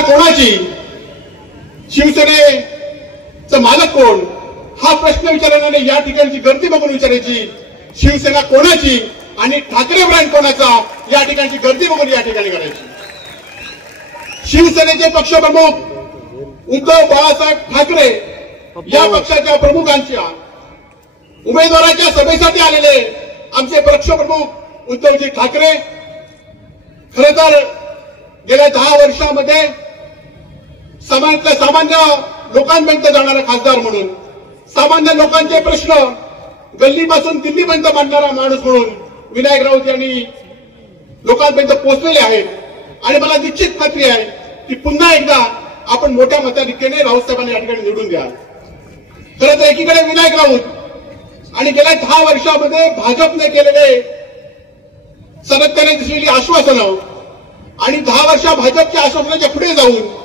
शिवसेना कोणाची, शिवसेनेचं मालक कोण, हा प्रश्न विचारण्याने या ठिकाणची गर्दी बघून विचारायची. शिवसेना कोणाची आणि ठाकरे ब्रँड कोणाचा, या ठिकाणची गर्दी बघून या ठिकाणी करायची. शिवसेनेचे पक्षप्रमुख उद्धव बाळासाहेब ठाकरे या पक्षाच्या प्रमुखांच्या उमेदवाराच्या सभेसाठी आलेले आमचे पक्षप्रमुख उद्धवजी ठाकरे खरं तर गेल्या 10 वर्षामध्ये समाजातल्या सामान्य लोकांपर्यंत जाणारा खासदार म्हणून, सामान्य लोकांचे प्रश्न गल्लीपासून दिल्लीपर्यंत मांडणारा माणूस म्हणून विनायक राऊत यांनी लोकांपर्यंत पोहोचलेले आहेत. आणि मला निश्चित खात्री आहे की पुन्हा एकदा आपण मोठ्या मताधिक्याने राऊत साहेबांना या ठिकाणी निवडून द्या. खरं तर एकीकडे विनायक राऊत आणि गेल्या 10 वर्षामध्ये भाजपने केलेले सातत्याने दिसलेली आश्वासनं आणि 10 वर्ष भाजपच्या आश्वासनाच्या पुढे जाऊन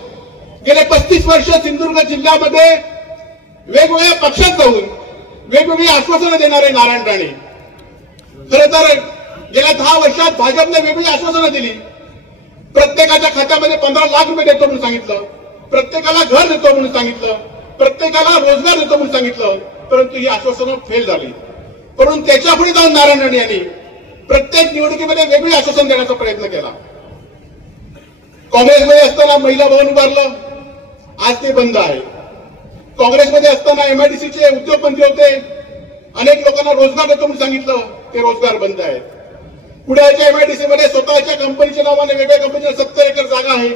गेले 35 वर्ष सिंधुदुर्ग जिल्ह्यामध्ये वेगवेगळ्या पक्षात जाऊन वेगवेगळी आश्वासनं देणारे नारायण राणे. खरं तर गेल्या 10 वर्षात भाजपने वेगवेगळी आश्वासनं दिली. प्रत्येकाच्या खात्यामध्ये 15 लाख रुपये देतो म्हणून सांगितलं, प्रत्येकाला घर देतो म्हणून सांगितलं, प्रत्येकाला रोजगार देतो म्हणून सांगितलं. परंतु ही आश्वासनं फेल झाली. म्हणून त्याच्या पुढे जाऊन नारायण राणे यांनी प्रत्येक निवडणुकीमध्ये वेगळी आश्वासन देण्याचा प्रयत्न केला. काँग्रेसमध्ये असताना महिला भवन उभारलं, आज ते बंद आहे. काँग्रेसमध्ये असताना एमआयडीसीचे उद्योगपती होते, अनेक लोकांना रोजगार देतो म्हणून सांगितलं, ते रोजगार बंद आहे. पुण्याच्या एमआयडीसी मध्ये स्वतःच्या कंपनीच्या नावाने वेगळ्या कंपनीला 70 एकर जागा आहे,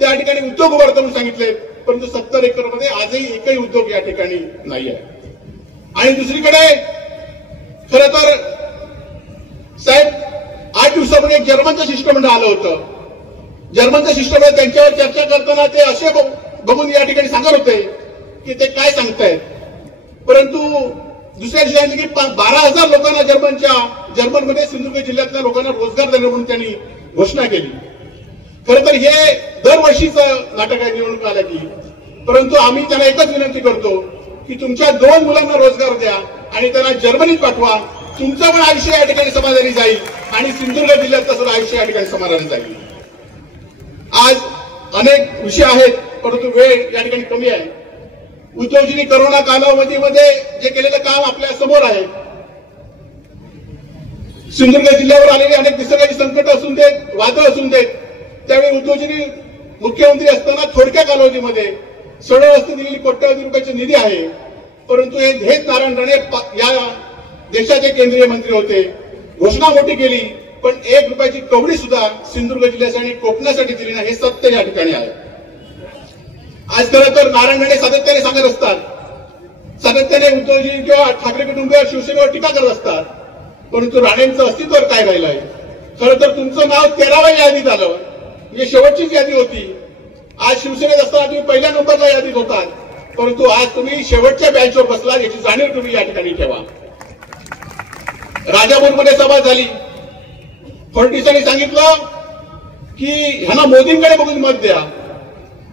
त्या ठिकाणी उद्योग उभारतो म्हणून सांगितले. परंतु 70 एकर मध्ये आजही एकही उद्योग या ठिकाणी नाही आहे. आणि दुसरीकडे खरं तर साहेब 8 दिवसापूर्वी एक जर्मनचं शिष्टमंडळ आलं होतं. जर्मनचं शिष्टमंडळ त्यांच्यावर चर्चा करताना ते असे बघून या ठिकाणी सांगत होते की ते काय सांगतायत. परंतु दुसऱ्या दिवशी सांगितलं की 12,000 लोकांना जर्मनमध्ये सिंधुदुर्ग जिल्ह्यातल्या लोकांना रोजगार देणं म्हणून त्यांनी घोषणा केली. खरं तर हे दरवर्षीचं नाटक आहे निवडणूक आल्या की. परंतु आम्ही त्यांना एकच विनंती करतो की तुमच्या 2 मुलांना रोजगार द्या आणि त्यांना जर्मनीत पाठवा. तुमचं पण आयुष्य या ठिकाणी समाधानी जाईल आणि सिंधुदुर्ग जिल्ह्यातलं सुद्धा आयुष्य या ठिकाणी समाधानी जाईल. आज अनेक विषय आहेत परंतु वेळ या ठिकाणी कमी आहे. उद्धवजींनी करोना कालावधीमध्ये जे केलेलं काम आपल्या समोर आहे. सिंधुदुर्ग जिल्ह्यावर आलेली अनेक निसर्गाची संकट असून देत, वादळ असून देत, त्यावेळी उद्धवजींनी मुख्यमंत्री असताना थोडक्या कालावधीमध्ये 16 वाजता दिलेली कोट्यवधी रुपयाची निधी आहे. परंतु हेच नारायण राणे या देशाचे केंद्रीय मंत्री होते, घोषणा मोठी केली पण 1 रुपयाची कवडी सुद्धा सिंधुदुर्ग जिल्ह्यासाठी कोकणासाठी दिली नाही. हे सत्य या ठिकाणी आहे. आज खरं तर नारायण राणे सातत्याने सांगत असतात, सातत्याने उद्धवजी किंवा ठाकरे कुटुंबियांवर शिवसेनेवर टीका करत असतात. परंतु राणेंचं अस्तित्व काय राहिलं आहे. खरं तर तुमचं नाव 13व्या यादीत आलं, म्हणजे शेवटचीच यादी होती. आज शिवसेनेत असताना तुम्ही पहिल्या नंबरला यादीत होतात, परंतु आज तुम्ही शेवटच्या बँचवर बसला, याची जाणीव तुम्ही या ठिकाणी ठेवा. राजापूरमध्ये सभा झाली. फडणवीसांनी सांगितलं की ह्यांना मोदींकडे बघून मत द्या.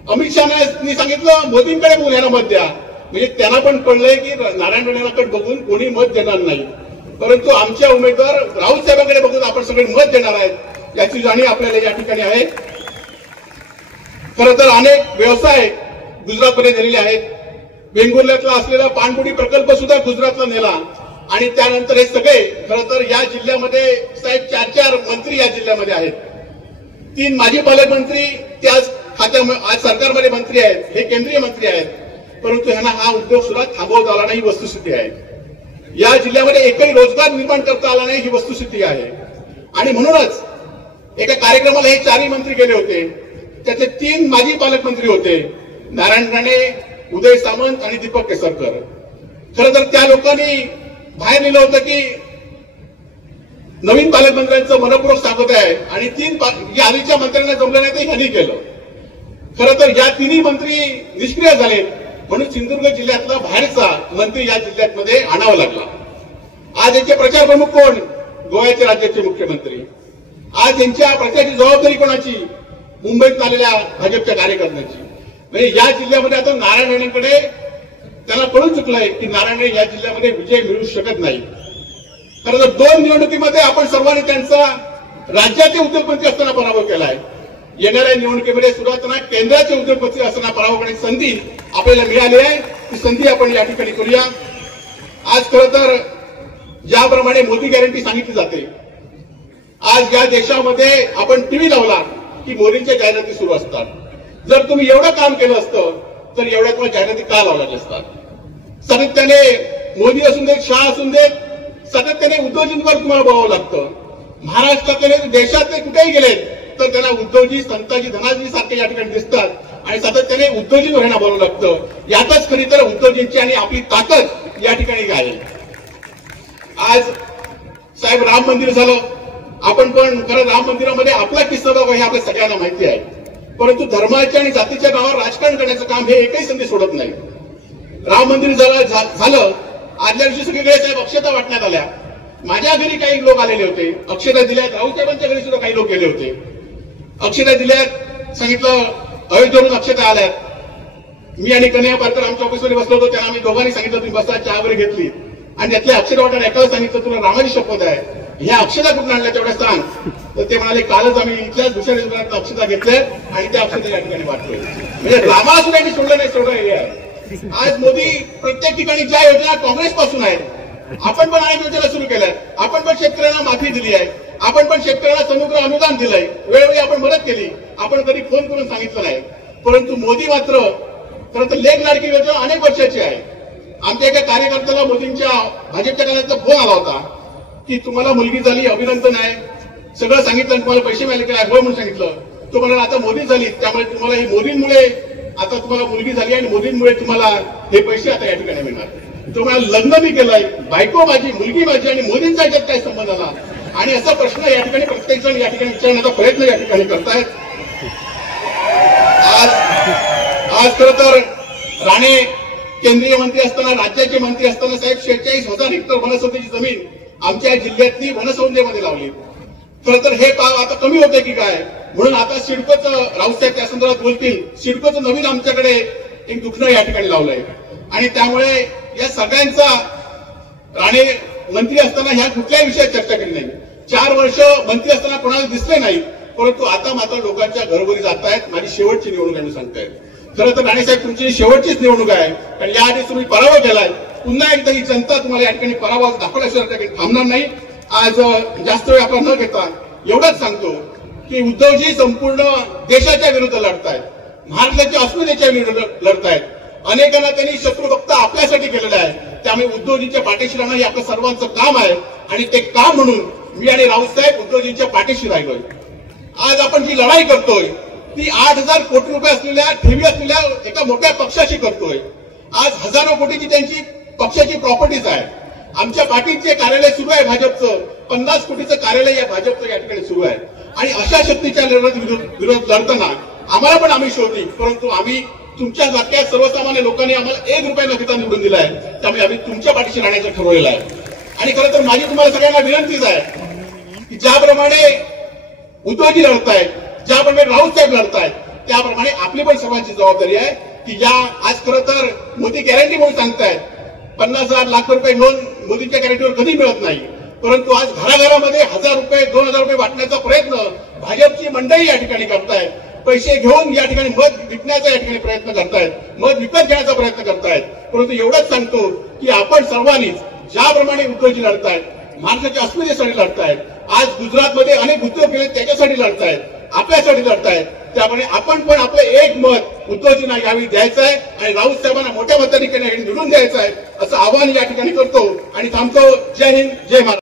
अमित शहानी सांगितलं मोदींकडे बघून ह्यांना मत द्या. म्हणजे त्यांना पण कळलंय की नारायण राणेंकडे बघून कोणी मत देणार नाही, परंतु आमच्या उमेदवार राऊत साहेबांकडे बघून आपण सगळे मत देणार आहेत, याची जाणीव आपल्याला या ठिकाणी आहे. खरं तर अनेक व्यवसाय गुजरातमध्ये झालेले आहेत. वेंगुर्ल्यातला असलेला पाणबुडी प्रकल्प सुद्धा गुजरातला नेला आणि त्यानंतर हे सगळे खरं तर या जिल्ह्यामध्ये साहेब 4 मंत्री या जिल्ह्यामध्ये आहेत. 3 माजी पालकमंत्री ते आज सरकारमध्ये मंत्री आहेत, हे केंद्रीय मंत्री आहेत. परंतु ह्यांना हा उद्योग सुद्धा थांबवता आला नाही, ही वस्तुस्थिती आहे. या जिल्ह्यामध्ये एकही रोजगार निर्माण करता आला नाही, ही वस्तुस्थिती आहे. आणि म्हणूनच एका कार्यक्रमाला हे 4ही मंत्री गेले होते. त्यातले 3 माजी पालकमंत्री होते, नारायण राणे, उदय सामंत आणि दीपक केसरकर. खरं तर त्या लोकांनी बाहेर लिहिलं होतं की नवीन पालकमंत्र्यांचं मनपूर्वक स्वागत आहे आणि 3 आधीच्या मंत्र्यांना जमलं नाही ते ह्यांनी केलं. खरं तर या 3ही मंत्री निष्क्रिय झाले, म्हणून सिंधुदुर्ग जिल्ह्यातला बाहेरचा मंत्री या जिल्ह्यामध्ये आणावा लागला. आज यांचे प्रचार प्रमुख कोण? गोव्याचे राज्याचे मुख्यमंत्री. आज यांच्या प्रचाराची जबाबदारी कोणाची? मुंबईत आलेल्या भाजपच्या कार्यकर्त्यांची. म्हणजे या जिल्ह्यामध्ये आता नारायण राणेंकडे त्यांना कळून चुकलंय की नारायण राणे या जिल्ह्यामध्ये विजय मिळू शकत नाही. खरं तर 2 निवडणुकीमध्ये आपण सर्वांनी त्यांचा राज्याचे उद्योगमंत्री असताना पराभव केलाय. येणाऱ्या निवडणुकीमध्ये सुरुवातीला केंद्राचे उद्योगपती असताना पराभव करण्याची संधी आपल्याला मिळाली आहे. ती संधी आपण या ठिकाणी करूया. आज खरं तर ज्याप्रमाणे मोदी गॅरंटी सांगितली जाते, आज या देशामध्ये आपण टीव्ही लावला की मोदींच्या जाहिराती सुरू असतात. जर तुम्ही एवढं काम केलं असतं तर एवढ्या तुम्हाला जाहिराती का लावल्या असतात? सातत्याने मोदी असून देत, शहा असून देत, सातत्याने उद्धवजींवर तुम्हाला बोलावं लागतं. महाराष्ट्रातले देशातले कुठेही गेले तर त्यांना उद्धवजी, संताजी, धनाजी सारखे या ठिकाणी दिसतात आणि सातत्याने उद्धवजींवर यांना बोलावं लागतं. यातच खरी तर उद्धवजींची आणि आपली ताकद या ठिकाणी काय आहे. आज साहेब राम मंदिर झालं, आपण पण खरं राम मंदिरामध्ये आपला किस्सा बघा हे आपल्या सगळ्यांना माहिती आहे. परंतु धर्माच्या आणि जातीच्या नावावर राजकारण करण्याचं काम हे एकही संधी सोडत नाही. राम मंदिर झालं, आदल्या दिवशी सगळीकडे साहेब अक्षता वाटण्यात आल्या. माझ्या घरी काही लोक आलेले होते, अक्षता दिल्यात. राऊसाहेबांच्या घरी सुद्धा काही लोक गेले होते, अक्षता दिल्यात. सांगितलं अयोध्येवरून अक्षता आल्यात. मी आणि कन्हैया पारकर आमच्या ऑफिसमध्ये बसलो होतो, त्यांना आम्ही दोघांनी सांगितलं तुम्ही बसा, चहा वगैरे घेतली आणि त्यातल्या अक्षता वाटायला एकाला सांगितलं तुला रामाची शपथ आहे, ह्या अक्षता कुठून आणल्या तेवढ्या सांग. तर ते म्हणाले कालच आम्ही इथल्याच दुसऱ्या दिवसात अक्षता घेतल्या आणि त्या अक्षता या ठिकाणी वाटतोय. म्हणजे रामाला सुद्धा यांनी सोडलं नाही, सोडलं हे आहे. आज मोदी प्रत्येक ठिकाणी ज्या योजना काँग्रेस पासून आहेत, आपण पण अनेक योजना सुरू केल्या. आपण पण शेतकऱ्यांना माफी दिली आहे, आपण पण शेतकऱ्यांना समग्र अनुदान दिलंय, वेळोवेळी आपण मदत केली, आपण कधी फोन करून सांगितलं नाही. परंतु मोदी मात्र खरं तर लेख लाडकी योजना अनेक वर्षाची आहे. आमच्या एका कार्यकर्त्याला मोदींच्या भाजपच्या कार्याचा फोन आला होता की तुम्हाला मुलगी झाली, अभिनंदन आहे, सगळं सांगितलं, तुम्हाला पैसे मिळाले की हो म्हणून सांगितलं. तो म्हणाला आता मोदी झाली, त्यामुळे तुम्हाला ही मोदींमुळे आता तुम्हाला मुलगी झाली आणि मोदींमुळे तुम्हाला हे पैसे आता या ठिकाणी मिळणार. तो म्हणाला लग्न मी केलंय, बायको माझी, मुलगी माझी आणि मोदींचा याच्यात काय संबंध आला. आणि असा प्रश्न या ठिकाणी प्रत्येक जण या ठिकाणी विचारण्याचा प्रयत्न या ठिकाणी करतायत. आज खरं तर राणे केंद्रीय मंत्री असताना, राज्याचे मंत्री असताना साहेब 46,000 हेक्टर वनस्पतीची जमीन आमच्या जिल्ह्यातली वनसंस्थेमध्ये लावली. खरं तर हे काम आता कमी होते की काय, म्हणून आता सिडकोचं, राऊसाहेब त्या संदर्भात बोलतील, सिडकोचं नवीन आमच्याकडे एक दुखणं या ठिकाणी लावलंय. आणि त्यामुळे या सगळ्यांचा राणे मंत्री असताना ह्या कुठल्याही विषयात चर्चा केली नाही. 4 वर्ष मंत्री असताना कोणाला दिसले नाही, परंतु आता मात्र लोकांच्या घरोघरी जात आहेत. माझी शेवटची निवडणूक आहे सांगतायत. खरं तर राणेसाहेब तुमची शेवटचीच निवडणूक आहे, कारण याआधी तुम्ही पराभव केलाय. पुन्हा एकदा ही जनता तुम्हाला या ठिकाणी पराभव दाखवल्याशिवाय त्या ठिकाणी थांबणार नाही. आज जास्त वेळ आपण न घेता एवढंच सांगतो की उद्धवजी संपूर्ण देशाच्या विरुद्ध लढतायत, महाराष्ट्राच्या अस्मितेच्या विरुद्ध लढतायत. अनेकांना त्यांनी शत्रू फक्त आपल्यासाठी केलेला आहे. त्यामुळे उद्धवजींच्या पाठीशी राहणं हे आपलं सर्वांचं काम आहे आणि ते काम म्हणून मी आणि राऊतसाहेब उद्धवजींच्या पाठीशी राहिलोय. आज आपण जी लढाई करतोय ती 8,000 कोटी रुपये असलेल्या ठेवी असलेल्या एका मोठ्या पक्षाशी करतोय. आज हजारो कोटीची त्यांची पक्षाची प्रॉपर्टीज आहे. आमच्या पार्टीचे कार्यालय सुरू आहे भाजपचं, 50 कोटीचं कार्यालय या भाजपचं या ठिकाणी सुरू आहे. आणि अशा शक्तीच्या विरोध लढताना आम्हाला पण आम्ही शोधली, परंतु आम्ही तुमच्या सारख्या सर्वसामान्य लोकांनी आम्हाला 1 रुपया न घेता निवडून दिलाय. त्यामुळे आम्ही तुमच्या पाठीशी राहण्याचं ठरवलेलं आहे. आणि खरं तर माझी तुम्हाला सगळ्यांना विनंतीच आहे की ज्याप्रमाणे उद्धवजी लढतायत, ज्याप्रमाणे राऊतसाहेब लढतायत, त्याप्रमाणे आपली पण सर्वांची जबाबदारी आहे की या आज खरं तर मोदी गॅरंटी म्हणून सांगतायत 50,000 लाख रुपये लोन मोदींच्या गॅरंटीवर कधी मिळत नाही, परंतु आज घराघरामध्ये 1,000 रुपये 2,000 रुपये वाटण्याचा प्रयत्न भाजपची मंडळी या ठिकाणी करतायत. पैसे घेऊन या ठिकाणी मत विकण्याचा या ठिकाणी प्रयत्न करतायत, मत विकत घेण्याचा प्रयत्न करतायत. परंतु एवढंच सांगतो की आपण सर्वांनीच ज्याप्रमाणे उद्धवजी लढतायत, महाराष्ट्राच्या अस्मितेसाठी लढतायत, आज गुजरातमध्ये अनेक उद्योग केले त्याच्यासाठी लढतायत, आपल्यासाठी लढतायत. त्यामुळे आपण पण आपलं एक मत उद्धवजींना यावेळी द्यायचं आहे आणि राऊत साहेबांना मोठ्या मताधिक्याने निवडून द्यायचं आहे असं आवाहन या ठिकाणी करतो आणि थांबतो. जय हिंद, जय महाराष्ट्र.